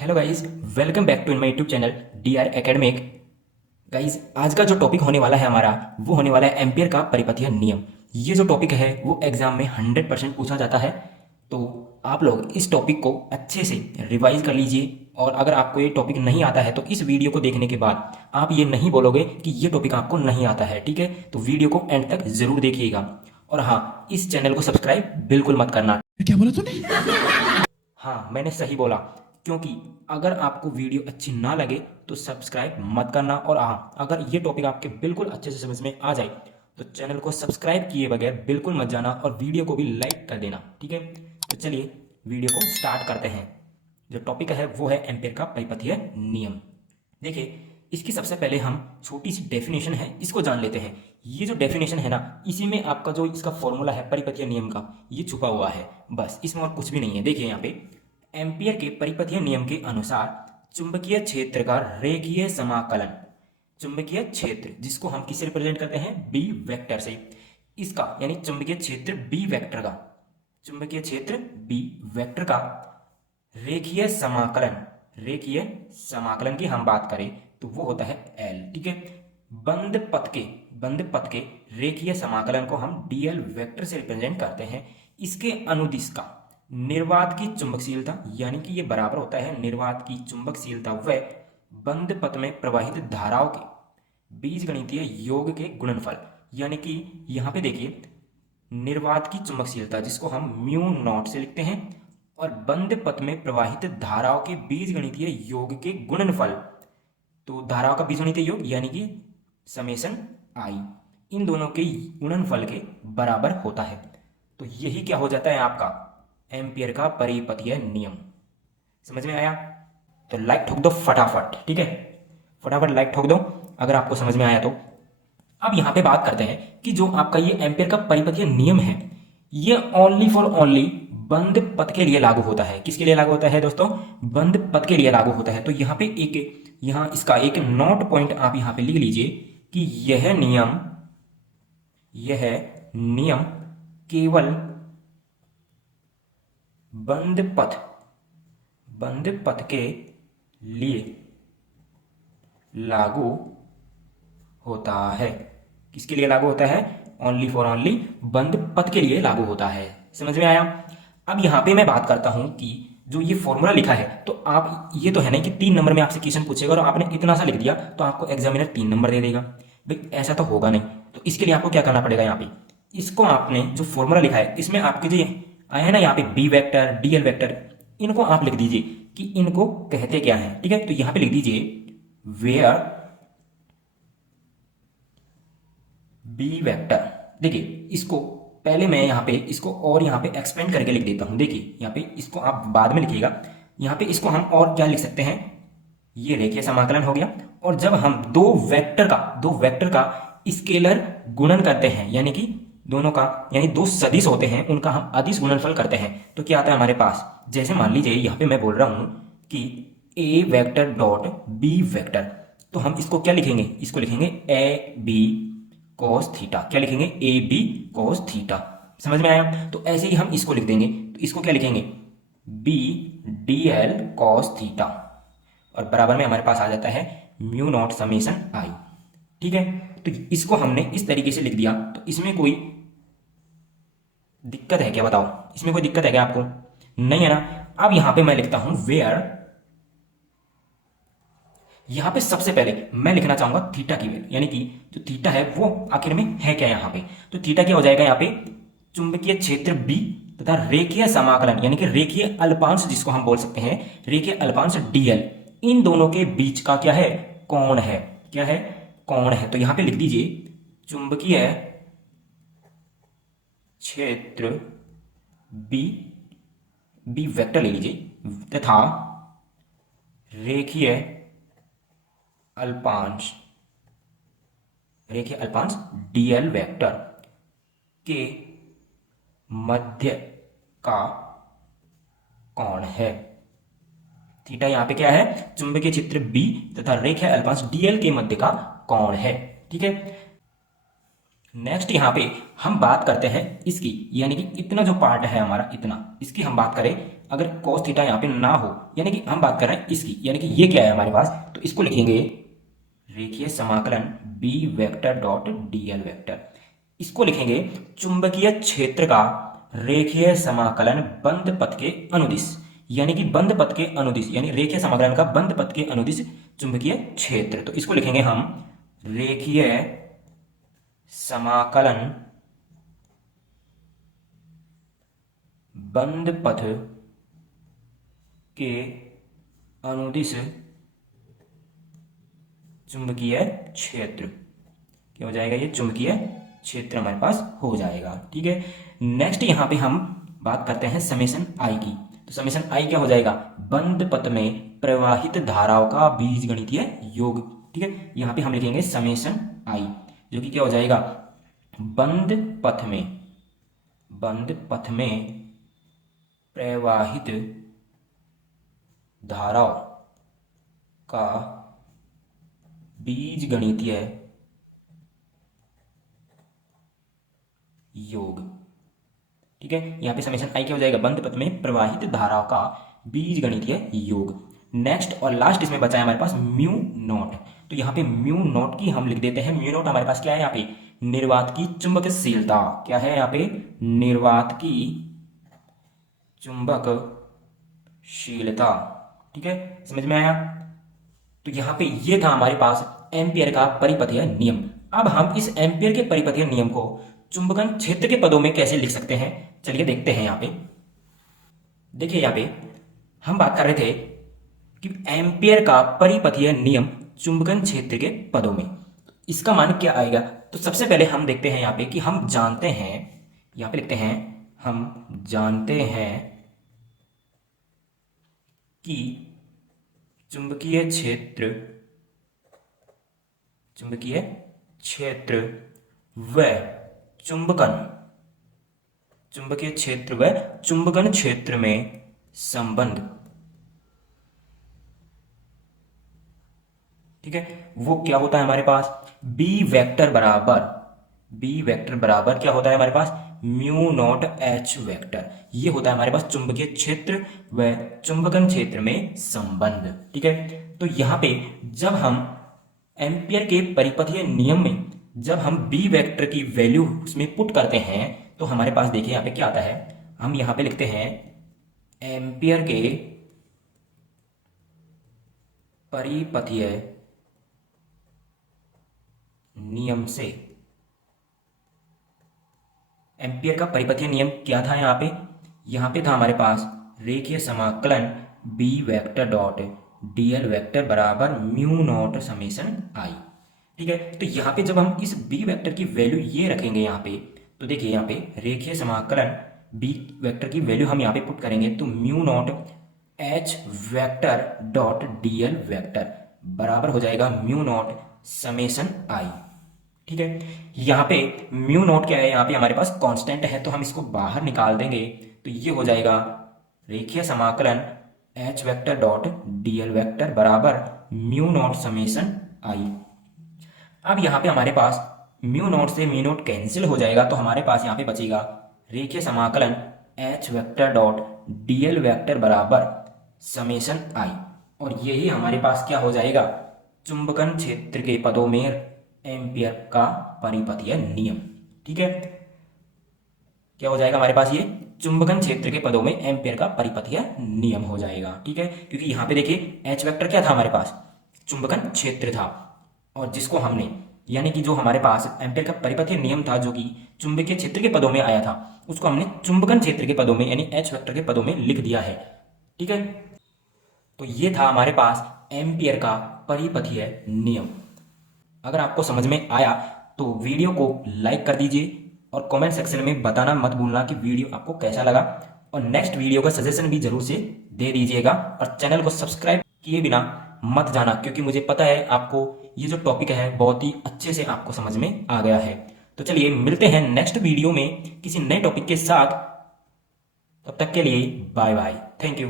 Hello guys, welcome back to my YouTube channel D R academic. Guys, आज का जो topic होने वाला है हमारा, वो होने वाला है एम्पियर का परिपथीय नियम। ये जो टॉपिक है वो एग्जाम में 100% पूछा जाता है। तो आप लोग इस टॉपिक को अच्छे से रिवाइज कर लीजिए। और अगर आपको ये टॉपिक नहीं आता है तो इस वीडियो को देखने के बाद आप ये नहीं बोलोगे कि ये टॉपिक आपको नहीं आता है। ठीक है, तो वीडियो को एंड तक जरूर देखिएगा। और हाँ, इस चैनल को सब्सक्राइब बिल्कुल मत करना। क्या बोला तूने? हाँ, मैंने सही बोला। क्योंकि अगर आपको वीडियो अच्छी ना लगे तो सब्सक्राइब मत करना। और हाँ, अगर ये टॉपिक आपके बिल्कुल अच्छे से समझ में आ जाए तो चैनल को सब्सक्राइब किए बगैर बिल्कुल मत जाना और वीडियो को भी लाइक कर देना। ठीक है, तो चलिए वीडियो को स्टार्ट करते हैं। जो टॉपिक है वो है एम्पियर का परिपथीय नियम। देखिए, इसकी सबसे पहले हम छोटी सी डेफिनेशन है, इसको जान लेते हैं। ये जो डेफिनेशन है ना, इसी में आपका जो इसका फॉर्मूला है परिपथीय नियम का, ये छुपा हुआ है। बस इसमें और कुछ भी नहीं है। देखिए यहाँ पे, एम्पियर के परिपथीय नियम के अनुसार चुंबकीय क्षेत्र का रेखीय समाकलन, चुंबकीय क्षेत्र जिसको हम किससे रिप्रेजेंट करते हैं, बी वेक्टर से, इसका यानी चुंबकीय क्षेत्र बी वेक्टर का, चुंबकीय क्षेत्र बी वेक्टर का रेखीय समाकलन, रेखीय समाकलन की हम बात करें तो वो होता है एल। ठीक है, बंद पथ के, बंद पथ के रेखीय समाकलन को हम डीएल वेक्टर से रिप्रेजेंट करते हैं। इसके अनुदिश का निर्वात की चुंबकशीलता, यानी कि ये बराबर होता है निर्वात की चुंबकशीलता व बंद पथ में प्रवाहित धाराओं के बीजगणितीय योग के गुणनफल। यानी कि यहाँ पे देखिए, निर्वात की चुंबकशीलता जिसको हम म्यू नॉट से लिखते हैं, और बंद पथ में प्रवाहित धाराओं के बीजगणितीय योग के गुणनफल। तो धाराओं का बीजगणितीय योग यानी कि समेशन आई, इन दोनों के गुणनफल के बराबर होता है। तो यही क्या हो जाता है आपका एम्पियर का परिपथीय नियम। समझ में आया? तो लाइक ठोक दो फटाफट। ठीक है, फटाफट लाइक ठोक दो अगर आपको समझ में आया तो। अब यहां पे बात करते हैं कि जो आपका ये एम्पियर का परिपथीय नियम है, ये ओनली फॉर ओनली बंद पथ के लिए लागू होता है। किसके लिए लागू होता है दोस्तों? बंद पथ के लिए लागू होता है। तो यहाँ पे एक, यहाँ इसका एक नोट पॉइंट आप यहाँ पे लिख लीजिए कि यह नियम, यह नियम केवल बंद पथ, बंद पथ के लिए लागू होता है। किसके लिए लागू होता है? ओनली फॉर ओनली बंद पथ के लिए लागू होता है। समझ में आया? अब यहां पे मैं बात करता हूं कि जो ये फॉर्मूला लिखा है, तो आप ये तो है नहीं कि 3 नंबर में आपसे क्वेश्चन पूछेगा और आपने इतना सा लिख दिया तो आपको एग्जामिनर 3 नंबर दे देगा। भाई ऐसा तो होगा नहीं। तो इसके लिए आपको क्या करना पड़ेगा, यहाँ पे इसको आपने जो फॉर्मूला लिखा है इसमें आपके जो आया है ना यहाँ पे बी वेक्टर डीएल वेक्टर, इनको आप लिख दीजिए कि इनको कहते क्या है। ठीक है, तो यहाँ पे लिख दीजिए वेयर बी वेक्टर। देखिए, इसको पहले मैं यहाँ पे इसको और यहाँ पे एक्सपेंड करके लिख देता हूँ। देखिए यहाँ पे इसको आप बाद में लिखिएगा। यहाँ पे इसको हम और क्या लिख सकते हैं, ये रेखीय समाकलन हो गया। और जब हम दो वेक्टर का स्केलर गुणन करते हैं, यानी कि दोनों का, यानी दो सदिश होते हैं उनका हम अदिश गुणनफल करते हैं, तो क्या आता है हमारे पास? जैसे मान लीजिए यहाँ पे मैं बोल रहा हूँ कि ए वेक्टर डॉट बी वेक्टर, तो हम इसको क्या लिखेंगे? इसको लिखेंगे ए बी कॉस थीटा। क्या लिखेंगे? A B cos theta. समझ में आया? तो ऐसे ही हम इसको लिख देंगे, तो इसको क्या लिखेंगे? B D L cos theta, और बराबर में हमारे पास आ जाता है म्यू नॉट समेशन आई। ठीक है, तो इसको हमने इस तरीके से लिख दिया। तो इसमें कोई दिक्कत है क्या? बताओ, इसमें कोई दिक्कत है क्या आपको? नहीं है ना? अब यहां पे मैं लिखता हूं वेयर, यहां पे सबसे पहले मैं लिखना चाहूंगा थीटा की वैल्यू, यानी कि जो थीटा है वो आखिर में है क्या यहां पे। तो थीटा क्या हो जाएगा यहाँ पे? चुंबकीय क्षेत्र बी तथा रेखीय समाकलन, यानी कि रेखीय अल्पांश जिसको हम बोल सकते हैं, रेखीय अल्पांश डीएल, इन दोनों के बीच का क्या है? कोण है। क्या है? कोण है। तो यहां पे लिख दीजिए चुंबकीय क्षेत्र बी, बी वेक्टर ले लीजिए, तथा रेखीय अल्पांश, रेखीय अल्पांश डीएल वेक्टर के मध्य का कोण है। थीटा यहां पे क्या है? चुंबकीय क्षेत्र बी तथा रेखीय अल्पांश डीएल के मध्य का कोण है। ठीक है, नेक्स्ट यहां पे हम बात करते हैं इसकी, यानी कि इतना जो पार्ट है हमारा, इतना, इसकी हम बात करें अगर cos थीटा यहाँ पे ना हो, यानी कि हम बात कर रहे हैं इसकी, यानी कि ये क्या है हमारे पास, तो इसको लिखेंगे रेखीय समाकलन B vector dot DL vector. इसको लिखेंगे चुंबकीय क्षेत्र का रेखीय समाकलन बंद पथ के अनुदिश, यानी कि बंद पथ के अनुदिश, यानी रेखीय समाकलन का बंद पथ के अनुदिश चुंबकीय क्षेत्र। तो इसको लिखेंगे हम रेखीय समाकलन बंद पथ के अनुदिश चुंबकीय क्षेत्र। क्या हो जाएगा, ये चुंबकीय क्षेत्र हमारे पास हो जाएगा। ठीक है, नेक्स्ट यहां पे हम बात करते हैं समेशन आई की। तो समेशन आई क्या हो जाएगा, बंद पथ में प्रवाहित धाराओं का बीजगणितीय योग। ठीक है, यहां पे हम लिखेंगे समेशन आई, जो कि क्या हो जाएगा, बंद पथ में प्रवाहित धाराओं का बीजगणितीय योग। ठीक है, यहां पे समेशन आई क्या हो जाएगा, बंद पथ में प्रवाहित धाराओं का बीजगणितीय योग। नेक्स्ट और लास्ट इसमें बचा है हमारे पास म्यू नॉट। तो यहाँ पे म्यू नॉट की हम लिख देते हैं, म्यू नॉट हमारे पास क्या है, यहाँ पे निर्वात की चुंबकशीलता। क्या है यहाँ पे, निर्वात की चुंबकशीलता। ठीक है, समझ में आया। तो यहाँ पे ये था हमारे पास एम्पियर का परिपथीय नियम। अब हम इस एम्पियर के परिपथीय नियम को चुंबकन क्षेत्र के पदों में कैसे लिख सकते हैं, चलिए देखते हैं। यहाँ पे देखिए, यहाँ पे हम बात कर रहे थे कि एम्पियर का परिपथीय नियम चुंबकन क्षेत्र के पदों में, इसका मान क्या आएगा। तो सबसे पहले हम देखते हैं यहाँ पे कि हम जानते हैं, यहाँ पे लिखते हैं, हम जानते हैं कि चुंबकीय क्षेत्र व चुंबकीय क्षेत्र व चुंबकन क्षेत्र में संबंध, ठीक है, वो क्या होता है हमारे पास, बी वेक्टर बराबर क्या होता है हमारे पास, म्यू नॉट एच वेक्टर। ये होता है हमारे पास चुंबकीय क्षेत्र व चुंबकन क्षेत्र में संबंध। ठीक है, तो यहां पे जब हम एम्पियर के परिपथीय नियम में जब हम बी वेक्टर की वैल्यू उसमें पुट करते हैं, तो हमारे पास देखिए यहाँ पे क्या आता है, हम यहाँ पे लिखते हैं एम्पियर के परिपथीय नियम से। एम्पियर का परिपथीय नियम क्या था यहाँ पे था हमारे पास रेखीय समाकलन B vector dot DL vector बराबर म्यू नॉट समेशन आई। ठीक है, तो यहाँ पे जब हम इस बी वेक्टर की वैल्यू ये रखेंगे यहाँ पे, तो देखिए यहाँ पे रेखीय समाकलन बी वेक्टर की वैल्यू हम यहाँ पे पुट करेंगे, तो mu naught H vector dot DL vector बराबर हो जाएगा म्यू नॉट समेशन आई। ठीक है, यहाँ पे म्यू नॉट क्या है, यहाँ पे हमारे पास कांस्टेंट है, तो हम इसको बाहर निकाल देंगे, तो ये हो जाएगा रेखीय समाकलन H vector dot DL vector बराबर म्यू नॉट समेशन आई। अब यहाँ पे हमारे पास म्यू नॉट से म्यू नॉट कैंसिल हो जाएगा, तो हमारे पास यहाँ पे बचेगा रेखीय समाकलन H vector dot DL vector बराबर समेशन आई। और यही हमारे पास क्या हो जाएगा, चुंबकन क्षेत्र के पदों में एम्पियर का परिपथीय नियम। ठीक है, क्या हो जाएगा हमारे पास, ये चुंबकन क्षेत्र के पदों में एम्पियर का परिपथीय नियम हो जाएगा। ठीक है, क्योंकि यहाँ पे देखिए एच वेक्टर क्या था हमारे पास, चुंबकन क्षेत्र था, और जिसको हमने यानी कि जो हमारे पास एम्पियर का परिपथीय नियम था जो कि चुंबकीय क्षेत्र के पदों में आया था, उसको हमने चुंबकन क्षेत्र के पदों में यानी एच वेक्टर के पदों में लिख दिया है। ठीक है, तो ये था हमारे पास एम्पियर का परिपथीय नियम। अगर आपको समझ में आया तो वीडियो को लाइक कर दीजिए और कमेंट सेक्शन में बताना मत भूलना कि वीडियो आपको कैसा लगा, और नेक्स्ट वीडियो का सजेशन भी जरूर से दे दीजिएगा, और चैनल को सब्सक्राइब किए बिना मत जाना, क्योंकि मुझे पता है आपको ये जो टॉपिक है बहुत ही अच्छे से आपको समझ में आ गया है। तो चलिए मिलते हैं नेक्स्ट वीडियो में किसी नए टॉपिक के साथ, तब तक के लिए बाय बाय, थैंक यू।